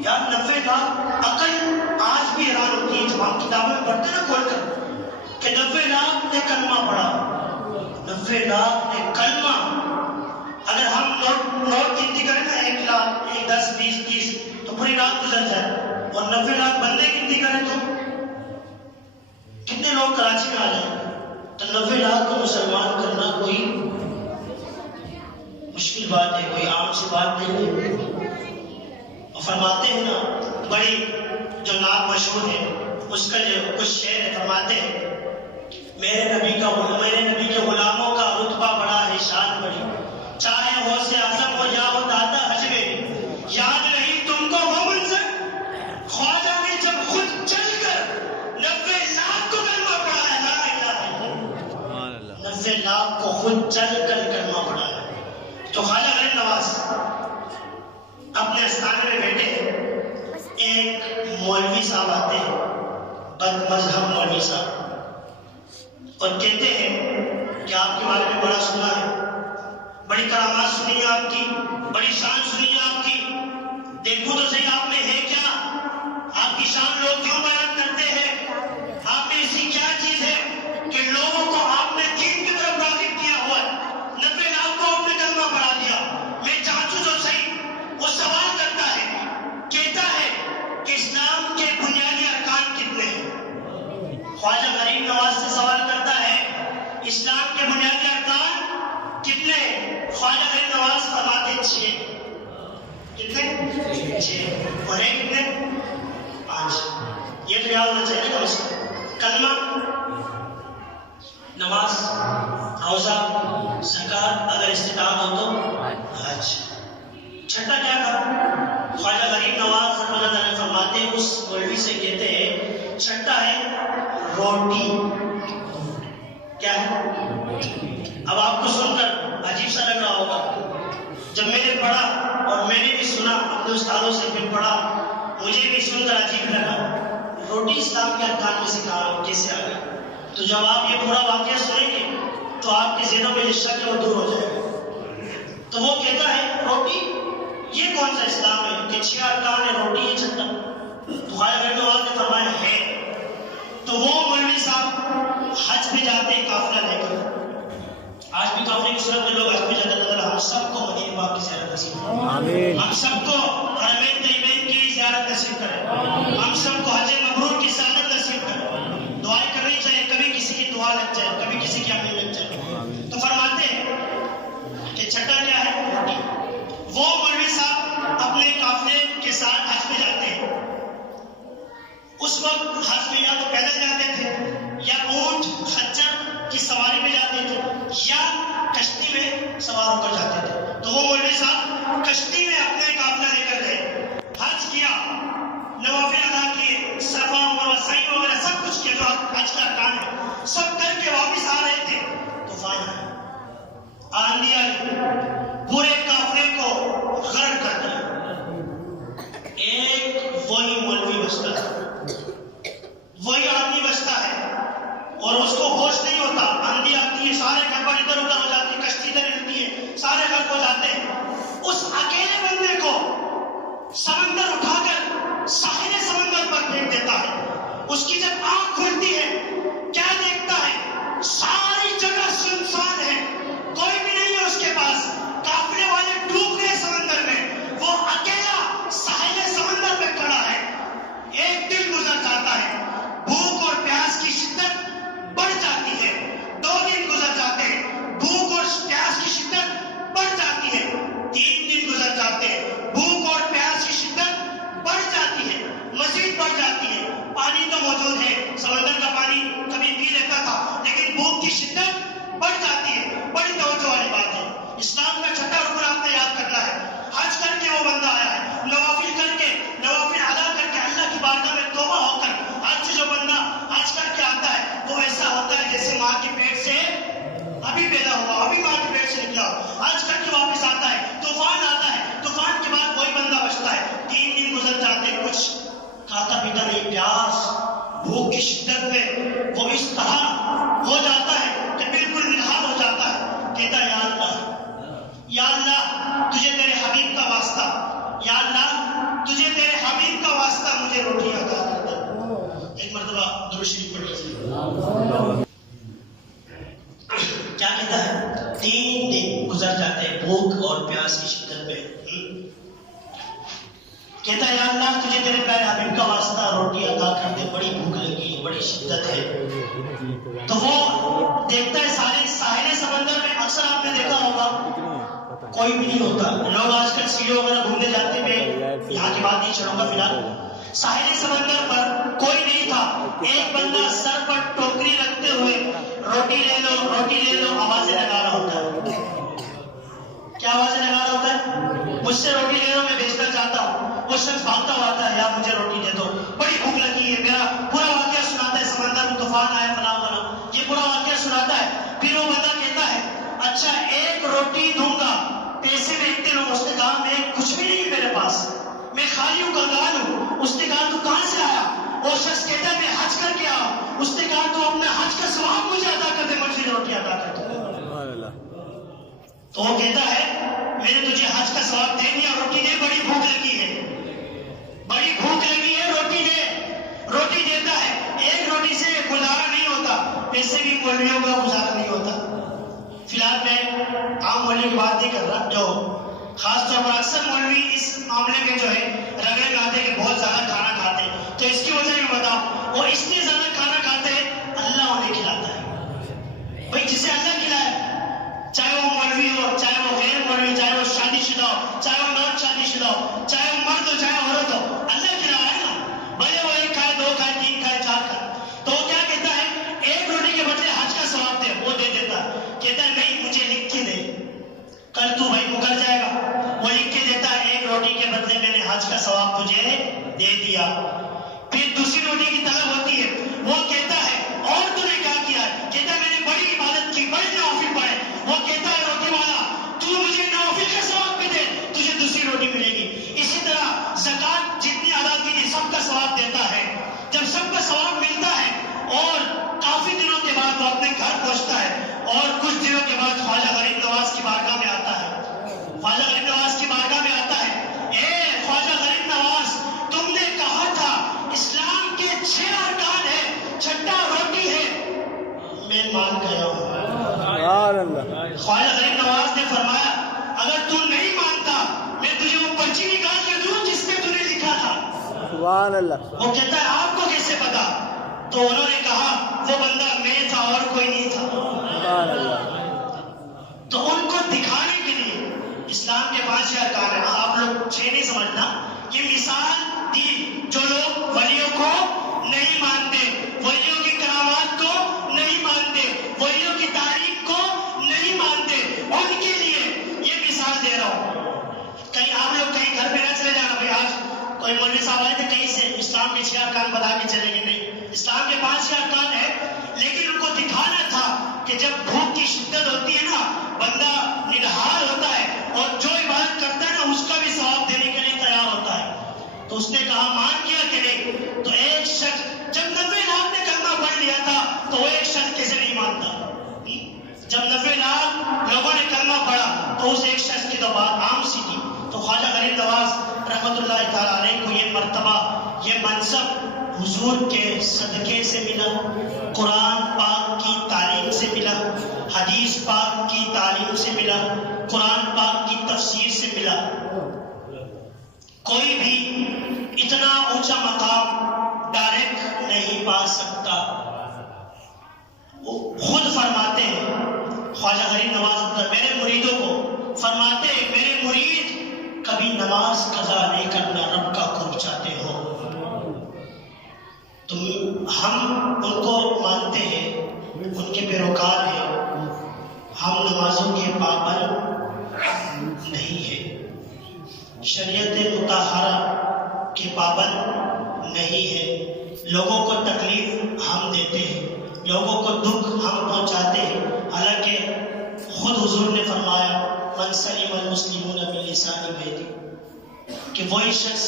یار 90 لاکھ عقل آج بھی حیران ہوتی ہے جب ہم کتابیں میں پڑھتے نا کھول کر کہ 90 لاکھ نے کلمہ پڑھا. 90 لاکھ نے کلمہ. اگر ہم نوٹ گنتی کریں نا 1 لاکھ 1 10 20 30 تو پوری رات گزر جائے, اور 90 لاکھ بندے گنتی کریں تو کتنے لوگ کراچی میں آ جائیں. تو 90 لاکھ کو مسلمان کرنا کوئی مشکل بات ہے, کوئی عام سی بات نہیں ہے. اور فرماتے ہیں نا بڑی جو نعت مشہور ہے اس کا جو کچھ شعر ہے, فرماتے ہیں میرے نبی کے غلاموں کا رتبہ بڑا ہے, شان بڑی, چاہے غوث اعظم ہو یا ہو دادا حجویری. یاد نہیں تم کو وہ منظر خواجہ نے جب خود چل کر 90 لاکھ کو کلمہ پڑھایا. لا الہ الا اللہ. 90 لاکھ کو خود چل کر کلمہ پڑھایا. تو خواجہ غریب نواز اپنے استانے میں بیٹھے ہیں, ایک مولوی صاحب آتے ہیں, بد مذہب مولوی صاحب, اور کہتے ہیں کہ آپ کے بارے میں بڑا سنا ہے, بڑی کرامات سنی ہے آپ کی, بڑی شان سنی ہے آپ کی, دیکھو تو صحیح آپ میں ہے کیا, آپ کی شان لوگ کیوں بیان کرتے ہیں, آپ میں ایسی کیا چیز ہے کہ لوگوں کو آپ نے دین کی طرف راغب کیا ہوا ہے. 90 لاکھ کو آپ نے کلمہ پڑھا دیا. میں چاچو جو صحیح وہ سوال کرتا ہے, کہتا ہے کہ اسلام کے بنیادی ارکان کتنے ہیں. خواجہ غریب نواز سے سوال کرتا ہے اسلام کے بنیادی ارکان کتنے ہیں. خواجہ غریب نواز فرماتے 6. کتنے؟ 6. اور ایک کتنے؟ 5. یہ تو یاد ہونا چاہیے کم سے کم. کلمہ, نماز, روزہ, زکات, اگر استطاعت ہو تو حج. چھٹا کیا کہا خواجہ غریب نواز رحمۃ اللہ علیہ فرماتے ہیں, اس مولوی سے کہتے ہیں چھٹا ہے روٹی. کیا ہے؟ اب آپ کو سن کر عجیب سا لگ رہا ہوگا. جب میں نے پڑھا اور میں نے بھی سنا اپنے استادوں سے, پھر پڑھا, مجھے بھی سن کر عجیب لگا. روٹی اسلام کے ارکان میں سے کہاں کیسے آ گئی؟ تو جب آپ یہ پورا واقعہ سنیں گے تو آپ کے ذہنوں میں جو شک ہے وہ دور ہو جائے گا. تو وہ کہتا ہے روٹی, یہ کون سا اسلام ہے کہ 6 ارکان ہے, روٹی یہ چھٹا. تو خواجہ غریب نواز نے فرمایا ہے. تو وہ مولوی صاحب حج پہ جاتے ہیں قافلہ لے کر. آج بھی قافلے کی صورت میں لوگ حج پہ جاتے ہیں. اللہ ہم سب کو مدینہ پاک کی زیارت نصیب کرے, ہم سب کو حرمین طیبین کی زیارت نصیب کرے, ہم سب کو حج مبرور کی سعادت نصیب کرے. دعائیں کرنی چاہیے, کبھی کسی کی دعا لگ جائے, کبھی کسی کی امین لگ جائے. تو فرماتے ہیں کہ چھٹا کیا ہے روٹی. وہ مولوی صاحب اپنے قافلے کے ساتھ حج پہ جاتے ہیں. اس وقت حج پہ یا تو پیدل جاتے تھے, یا اونٹ خچر کی سواری پہ جاتے تھے, یا کشتی میں سوار ہو کر جاتے تھے. تو وہ مولوی صاحب کشتی میں اپنے قافلہ لے کر گئے, حج کیا, نوافل ادا کیے, صفا اور سعی وغیرہ سب کچھ کیا جو حج کا ارکان ہے, سب کر کے واپس آ رہے تھے. طوفان آیا, آندھی آئی, پورے قافلے کو غرق کر دیا. ایک وہی مولوی بچتا ہے, وہی آدمی بچتا ہے, اور اس کو ہوش نہیں ہوتا. آندھی آتی ہے, سارے گھر پر ادھر ادھر ہو جاتی ہے, کشتی ادھر ہلتی ہے, سارے گھر ہو جاتے ہیں. اس اکیلے بندے کو سمندر اٹھا کر ساحل سمندر پر پھینک دیتا ہے. اس کی جب آنکھ کھلتی ہے کیا دیکھتا ہے؟ ساری جگہ سنسان ہے, کوئی بھی نہیں ہے اس کے پاس. قافلے والے ڈوب گئے سمندر میں, وہ اکیلا ساحل سمندر میں کھڑا ہے. ایک دن گزر جاتا ہے, بھوک اور پیاس کی شدت بڑھ جاتی ہے. 2 دن گزر جاتے ہیں, بھوک اور پیاس کی شدت بڑھ جاتی ہے. 3 دن گزر جاتے ہیں, بھوک اور پیاس کی شدت بڑھ جاتی ہے, مزید بڑھ جاتی ہے. پانی تو موجود ہے, سمندر کا پانی کبھی پی لیتا تھا, لیکن بھوک کی شدت بڑھ جاتی ہے. بڑی توجہ والی بات ہے. اسلام کا چھٹا رکن آپ نے یاد کرنا ہے. حج کر کے وہ بندہ آیا ہے, نوافل کر کے, نوافل ادا کر کے, اللہ کی بارگاہ میں توبہ ہو کر حج سے جو بندہ حج کر کے آتا ہے وہ ایسا ہوتا ہے جیسے ماں کے پیٹ سے ابھی پیدا ہوا, ابھی ماں کے پیٹ سے نکلا. حج کر کے واپس آتا ہے, طوفان آتا ہے, طوفان کے بعد وہی بندہ بچتا ہے. 3 دن گزر جاتے ہیں, کچھ کھاتا پیتا نہیں, پیاس بھوک کی شدت میں وہ اس طرح ہو جاتا ہے کہ بالکل منہار ہو جاتا ہے. کہتا ہے یا اللہ, یا اللہ تجھے تیرے حبیب کا واسطہ, یا اللہ تجھے تیرے حبیب بھوک اور پیاس کی شدت میں. کہتا ہے یا اللہ تجھے تیرے پیارے حبیب کا واسطہ روٹی عطا کر دے، بڑی بھوک لگی ہے، بڑی شدت ہے. تو وہ دیکھتا ہے ساحل سمندر میں اکثر آپ نے دیکھا ہوگا کوئی بھی نہیں ہوتا. لوگ آج کل سیڑھی وغیرہ گھومنے جاتے ہیں، یہاں کی بات نہیں چلوں گا فی الحال. ساحل سمندر پر کوئی نہیں تھا. ایک بندہ سر پر ٹوکری رکھتے ہوئے روٹی لے لو روٹی لے لو آوازیں لگا رہا ہوتا ہے. کیا آوازیں لگا رہا ہوتا ہے؟ مجھ سے روٹی لے لو، میں بیچنا چاہتا ہوں. وہ شخص بھاگتا ہوا آتا ہے، یار مجھے روٹی دے دو، بڑی بھوک لگی ہے. میرا پورا واقعہ سناتا ہے، سمندر میں طوفان آیا فلاں فلاں، یہ پورا واقعہ سناتا ہے. پھر وہ بندہ کہتا ہے اچھا ایک روٹی دوں گا، پیسے میں اتنے لوگ. اس نے کہا میں کچھ بھی نہیں میرے پاس، میں خالی ہوں، کنگال ہوں. اس نے کہا تو کہاں سے آیا؟ وہ شخص کہتا ہے میں حج کر کے آیا. اس نے کہا تو اپنے حج کا ثواب مجھے ادا کر دے، مجھے روٹی ادا کر دے. تو وہ کہتا ہے میں نے تجھے حج کا ثواب دے دیا، روٹی دے، بڑی بھوک لگی ہے، بڑی بھوک لگی ہے، روٹی دے. روٹی دیتا ہے. ایک روٹی سے گزارا نہیں ہوتا، ویسے بھی مولویوں کا گزارا نہیں ہوتا. فی الحال میں عام مولوی کی بات نہیں کر رہا، جو خاص طور پر اکثر مولوی اس معاملے میں جو ہے رگڑے میں آتے کہ بہت زیادہ کھانا کھاتے ہیں. تو اس کی وجہ میں بتاؤ، وہ اس لیے زیادہ کھانا کھاتے ہیں اللہ انہیں کھلاتا ہے. بھائی جسے اللہ کھلائے، چاہے وہ مولوی ہو، چاہے وہ غیر مولوی، چاہے وہ شادی شدہ ہو، چاہے وہ نان شادی شدہ ہو، چاہے وہ مرد ہو چاہے عورت ہو، اللہ کھلائے نا. بھلے وہ ایک کھائے، دو کھائے، تین کھائے، چار کھائے. تو وہ کیا کہتا ہے ایک روٹی کے بدلے حج کا ثواب دے، وہ دے دیتا. کہتا ہے نہیں مجھے لکھ کے دے، کل تو بھائی مکر جائے گا. وہ لکھ کے دیتا ہے ایک روٹی کے بدلے میں نے حج کا ثواب تجھے دے دیا. پھر دوسری روٹی کی طلب ہوتی ہے. وہ کہتا ہے اور تو نے کیا کیا ہے؟ کہتا ہے میں نے بڑی عبادت کی، بڑے نوافل پڑھے. وہ کہتا ہے روٹی والا تو مجھے نوافل کا ثواب بھی دے، تجھے دوسری روٹی ملے گی. اسی طرح زکات جتنی ادا کی تھی سب کا ثواب دیتا ہے. جب سب کا ثواب ملتا ہے اور کافی دنوں کے بعد وہ اپنے گھر پہنچتا ہے اور کچھ دنوں کے بعد خواجہ غریب نواز کی بارگاہ میں آتا ہے. خواجہ غریب نواز کی بارگاہ میں آتا ہے. اے خواجہ غریب نواز، تم نے کہا تھا اسلام کے 6 ارکان ہیں، چھٹا روٹی ہے، میں مان گیا ہوں. خواجہ غریب نواز نے فرمایا اگر تو نہیں مانتا میں تجھے وہ پرچی نکال کے دوں جس میں تو نے لکھا تھا. سبحان اللہ. وہ کہتا ہے آپ کو کیسے پتا؟ تو انہوں نے کہا وہ بندہ میں تھا اور کوئی نہیں تھا. سبحان اللہ. تو ان کو دکھانے کے لیے اسلام کے 5 ارکان ہیں. آپ لوگ 6 نہیں سمجھنا، یہ مثال دی. جو لوگ ولیوں کو نہیں مانتے، ولیوں کی کرامات کو نہیں مانتے، ولیوں کی تعریف کو نہیں مانتے، ان کے لیے یہ مثال دے رہا ہوں. کہیں آپ لوگ کہیں گھر پہ نہ چلے جانا بھائی آج کوئی مولوی صاحب آئے تھے کہیں سے اسلام کے 6 ارکان بتا کے چلے گئے. نہیں، اسلام کے 5 ارکان ہیں، لیکن ان کو دکھانا تھا کہ جب بھوک کی شدت ہوتی ہے نا، بندہ نڈھال ہوتا ہے اور جو عبادت کرتا ہے نا اس کا بھی ثواب دینے کے لیے تیار ہوتا ہے. تو اس نے کہا مان کیا کہ نہیں؟ تو ایک شخص جب 90 لاکھ نے کلمہ پڑھ لیا تھا تو وہ ایک شخص کیسے نہیں مانتا؟ جب 90 لاکھ لوگوں نے کلمہ پڑھا تو اس ایک شخص کی تو بات عام سی تھی. تو خواجہ غریب نواز رحمت اللہ تعالیٰ علیہ کو یہ مرتبہ، یہ منصب حضور کے صدقے سے ملا، قرآن پاک کی تعلیم سے ملا، حدیث پاک کی تعلیم سے ملا، قرآن پاک کی تفسیر سے ملا. کوئی بھی اتنا اونچا مقام ڈائریکٹ نہیں پا سکتا. وہ خود فرماتے ہیں خواجہ غریب نواز میرے مریدوں کو فرماتے ہیں میرے مرید کبھی نماز قضا نہیں کرنا، رب کا قرب چاہتے ہو. ہم ان کو مانتے ہیں، ان کے پیروکار ہیں. ہم نمازوں کے پابند نہیں ہیں، شریعت مطہرہ کے پابند نہیں ہے. لوگوں کو تکلیف ہم دیتے ہیں، لوگوں کو دکھ ہم پہنچاتے ہیں. حالانکہ خود حضور نے فرمایا من سلم المسلمون من لسان یدی، کہ وہی شخص،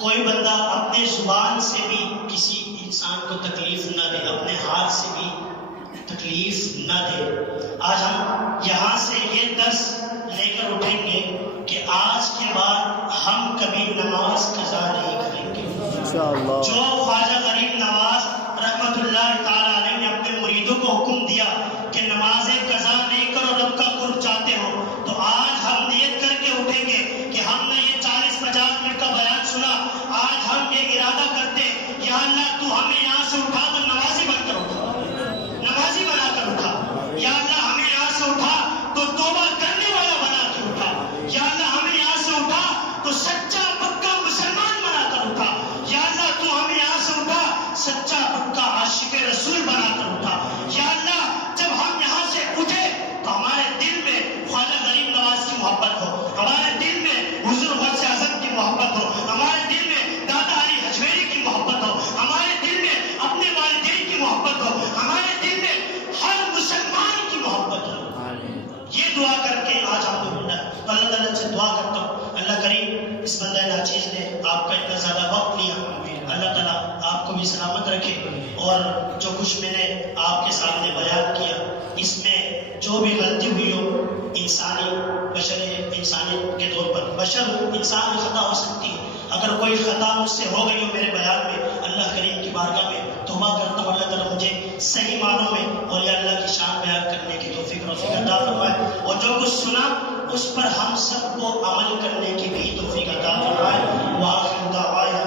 کوئی بندہ اپنے زبان سے بھی کسی انسان کو تکلیف نہ دے، اپنے ہاتھ سے بھی تکلیف نہ دے. آج ہم یہاں سے یہ درس لے کر اٹھیں گے کہ آج کے بعد ہم کبھی نماز قضا نہیں کریں گے. جو خواجہ غریب نواز رحمت اللہ تعالیٰ علیہ نے اپنے مریدوں کو حکم دیا کہ نمازیں قضا نہیں کرو، رب کا قرب چاہتے ہو، تو آج ہم پسند ناچیز نے آپ کا اتنا زیادہ وقت لیا، اللہ تعالیٰ آپ کو بھی سلامت رکھے، اور جو کچھ میں نے آپ کے سامنے بیان کیا اس میں جو بھی غلطی ہوئی ہو، انسانی کے طور پر بشر انسان میں خطا ہو سکتی ہے، اگر کوئی خطا مجھ سے ہو گئی ہو میرے بیان میں، اللہ کریم کی بارگاہ میں توبہ کرتا ہوں، اللہ تعالیٰ مجھے صحیح معنوں میں اولیاء اللہ کی شان بیان کرنے کی توفیق عطا فرمائے، اور جو کچھ سنا اس پر ہم سب کو عمل کرنے کی بھی توفیق عطا فرمائے۔ وآخر دعوانا